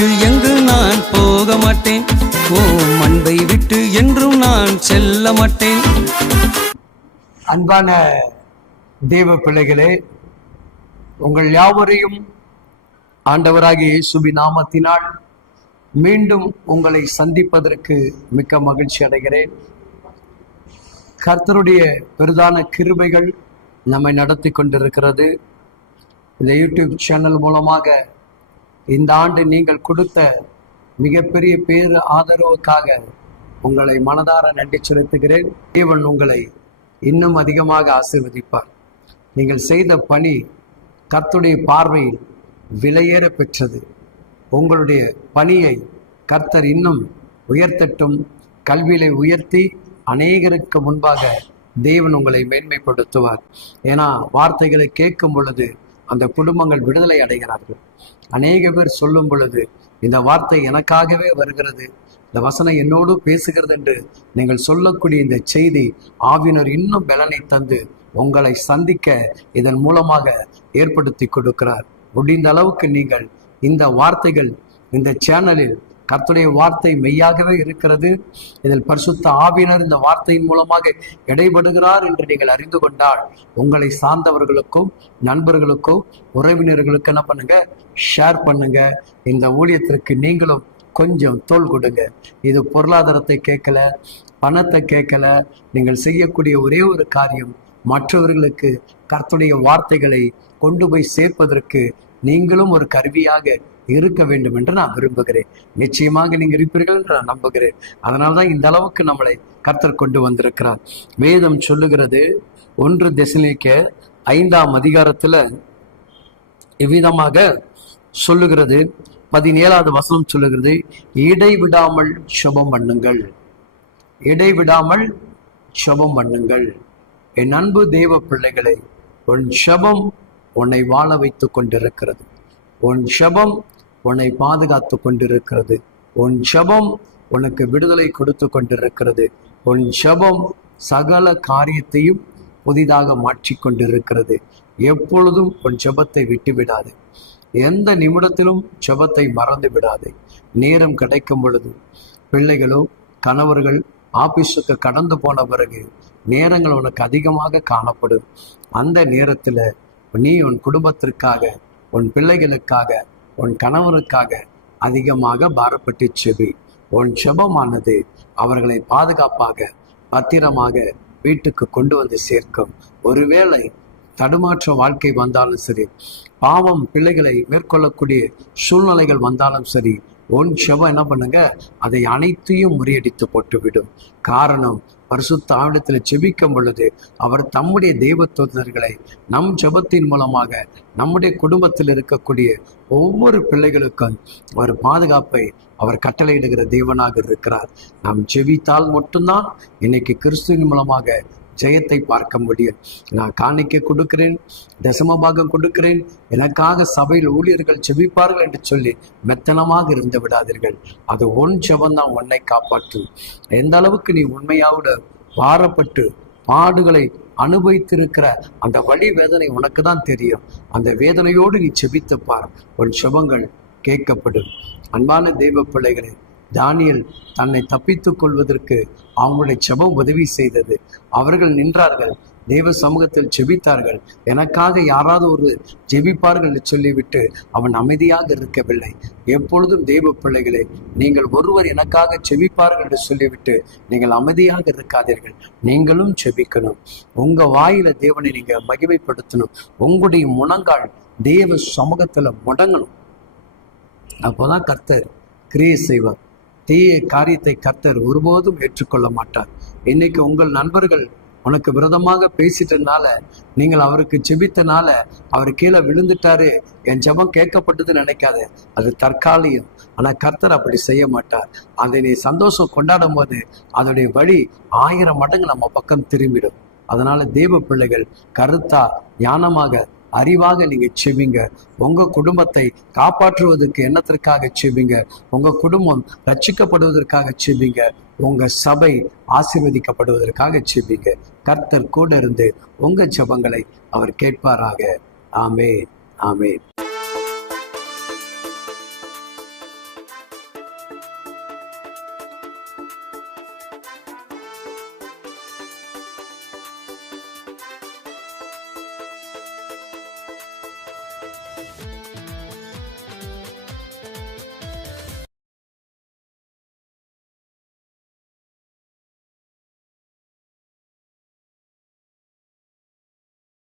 விட்டு எங்கு நான் போக மாட்டேன்? ஓ அன்பை விட்டு என்றும் நான் செல்ல மாட்டேன். அன்பான தேவ பிள்ளைகளே உங்கள் யாவரையும் ஆண்டவராகிய இயேசுபி நாமத்தினால் மீண்டும் உங்களை சந்திப்பதற்கு மிக்க மகிழ்ச்சி அடைகிறேன். கர்த்தருடைய பெரிதான கிருமைகள் நம்மை நடத்தி கொண்டிருக்கிறது. இந்த யூடியூப் சேனல் மூலமாக இந்த ஆண்டு நீங்கள் கொடுத்த மிகப்பெரிய பேரு ஆதரவுக்காக உங்களை மனதார நன்றி செலுத்துகிறேன். தேவன் உங்களை இன்னும் அதிகமாக ஆசீர்வதிப்பார். நீங்கள் செய்த பணி கர்த்துடைய பார்வையில் விலையேற பெற்றது. உங்களுடைய பணியை கர்த்தர் இன்னும் உயர்த்தட்டும். கல்வியிலே உயர்த்தி அநேகருக்கு முன்பாக தேவன் உங்களை மேன்மைப்படுத்துவார். ஏன்னா வார்த்தைகளை கேட்கும் பொழுது அந்த குடும்பங்கள் விடுதலை அடைகிறார்கள். அநேக பேர் சொல்லும் பொழுது இந்த வார்த்தை எனக்காகவே வருகிறது. இந்த வசனம் என்னோடு பேசுகிறது என்று நீங்கள் சொல்லக்கூடிய இந்த செய்தி ஆவினர் இன்னும் பலனை தந்து உங்களை சந்திக்க இதன் மூலமாக ஏற்படுத்தி கொடுக்கிறார். முடிந்த அளவுக்கு நீங்கள் இந்த வார்த்தைகள் இந்த சேனலில் கர்த்துடைய வார்த்தை மெய்யாகவே இருக்கிறது. இதில் பரிசுத்த ஆவியினர் இந்த வார்த்தையின் மூலமாக இடைபடுகிறார் என்று நீங்கள் அறிந்து கொண்டால் உங்களை சார்ந்தவர்களுக்கும் நண்பர்களுக்கும் உறவினர்களுக்கும் என்ன பண்ணுங்க? ஷேர் பண்ணுங்க. இந்த ஊழியத்திற்கு நீங்களும் கொஞ்சம் தோல் கொடுங்க. இது பொருளாதாரத்தை கேட்கல பணத்தை கேட்கல நீங்கள் செய்யக்கூடிய ஒரே ஒரு காரியம் மற்றவர்களுக்கு கர்த்துடைய வார்த்தைகளை கொண்டு போய் சேர்ப்பதற்கு நீங்களும் ஒரு கருவியாக இருக்க வேண்டும் என்று நான் விரும்புகிறேன். நிச்சயமாக நீங்க இருப்பீர்கள் என்று நான் நம்புகிறேன். அதனால தான் இந்த அளவுக்கு நம்மளை கர்த்தர் கொண்டு வந்திருக்கிறார். வேதம் சொல்லுகிறது ஒன்று திசைக்க ஐந்தாம் அதிகாரத்துல இவ்விதமாக சொல்லுகிறது. பதினேழாவது வசனம் சொல்லுகிறது இடைவிடாமல் சுபம் பண்ணுங்கள். இடைவிடாமல் சுபம் பண்ணுங்கள். என் அன்பு தெய்வ பிள்ளைகளை உன் சபம் உன்னை வாழ வைத்துக் கொண்டிருக்கிறது. உன் சபம் உன்னை பாதுகாத்து கொண்டிருக்கிறது. உன் ஜபம் உனக்கு விடுதலை கொடுத்து கொண்டிருக்கிறது. உன் ஜபம் சகல காரியத்தையும் புதிதாக மாற்றிக்கொண்டிருக்கிறது எப்பொழுதும் உன் ஜபத்தை விட்டு விடாது எந்த நிமிடத்திலும் ஜபத்தை மறந்து விடாது. நேரம் கிடைக்கும் பொழுது பிள்ளைகளோ கணவர்கள் ஆபீஸுக்கு கடந்து போன பிறகு நேரங்கள் உனக்கு அதிகமாக காணப்படும். அந்த நேரத்தில் நீ உன் குடும்பத்திற்காக உன் பிள்ளைகளுக்காக உன் கணவருக்காக அதிகமாக பாரப்பட்டு செவி உன் செபமானது அவர்களை பாதுகாப்பாக பத்திரமாக வீட்டுக்கு கொண்டு வந்து சேர்க்கும். ஒருவேளை தடுமாற்ற வாழ்க்கை வந்தாலும் சரி பாவம் பிள்ளைகளை மேற்கொள்ளக்கூடிய சூழ்நிலைகள் வந்தாலும் சரி உன் செபம் என்ன பண்ணுங்க? அதை அனைத்தையும் முறியடித்து போட்டுவிடும். காரணம் பரிசுத்த ஆவணத்தில் செபிக்கும் பொழுது அவர் தம்முடைய தெய்வத்தோதர்களை நம் ஜபத்தின் மூலமாக நம்முடைய குடும்பத்தில் இருக்கக்கூடிய ஒவ்வொரு பிள்ளைகளுக்கும் ஒரு பாதுகாப்பை அவர் கட்டளையிடுகிற தேவனாக இருக்கிறார். நாம் ஜெபித்தால் மட்டும்தான் இன்னைக்கு கிறிஸ்துவின் மூலமாக ஜெயத்தை பார்க்க முடியும். நான் காணிக்க கொடுக்கிறேன் தசமபாகம் கொடுக்கிறேன். எனக்காக சபையில் ஊழியர்கள் செபிப்பார்கள் என்று சொல்லி மெத்தனமாக இருந்து விடாதீர்கள். அது ஒன் ஜபந்தான் உன்னை காப்பாற்றும் எந்த அளவுக்கு நீ உண்மையாவோட பாரப்பட்டு பாடுகளை அனுபவித்திருக்கிற அந்த வழி வேதனை உனக்கு தான் தெரியும். அந்த வேதனையோடு நீ செபித்து பார். உன் செபங்கள் கேட்கப்படும். அன்பான தெய்வ பிள்ளைகளே தானியல் தன்னை தப்பித்துக் கொள்வதற்கு அவங்களுடைய செபம் உதவி செய்தது. அவர்கள் நின்றார்கள். தெய்வ சமூகத்தில் செபித்தார்கள். எனக்காக யாராவது ஒரு ஜெபிப்பார்கள் என்று சொல்லிவிட்டு அவன் அமைதியாக இருக்கவில்லை. எப்பொழுதும் தெய்வ பிள்ளைகளே நீங்கள் ஒருவர் எனக்காக செபிப்பார்கள் என்று சொல்லிவிட்டு நீங்கள் அமைதியாக இருக்காதீர்கள். நீங்களும் செபிக்கணும். உங்க வாயில தேவனை நீங்க மகிமைப்படுத்தணும். உங்களுடைய முழங்கால் தேவ சமூகத்துல முடங்கணும். அப்போதான் கர்த்தர் கிரியை செய்வார். தீய காரியத்தை கர்த்தர் ஒருபோதும் ஏற்றுக்கொள்ள மாட்டார் இன்னைக்கு உங்கள் நண்பர்கள் உனக்கு விரதமாக பேசிட்டனால நீங்கள் அவருக்கு செபித்தனால அவர் கீழே விழுந்துட்டாரு என் ஜெபம் கேட்கப்பட்டது நினைக்காத. அது தற்காலிகம். ஆனா கர்த்தர் அப்படி செய்ய மாட்டார் அதை நீ சந்தோஷம் கொண்டாடும் போது அதனுடைய வழி ஆயிரம் மடங்கு நம்ம பக்கம் திரும்பிடும். அதனால தேவ பிள்ளைகள் கருத்தா ஞானமாக அறிவாக நீங்க செய்வீங்க உங்க குடும்பத்தை காப்பாற்றுவதற்கு எண்ணத்திற்காக செய்வீங்க உங்க குடும்பம் ரட்சிக்கப்படுவதற்காக செய்வீங்க உங்க சபை ஆசீர்வதிக்கப்படுவதற்காக செய்வீங்க கர்த்தர் கூட இருந்து உங்க ஜெபங்களை அவர் கேட்பாராக. ஆமே ஆமே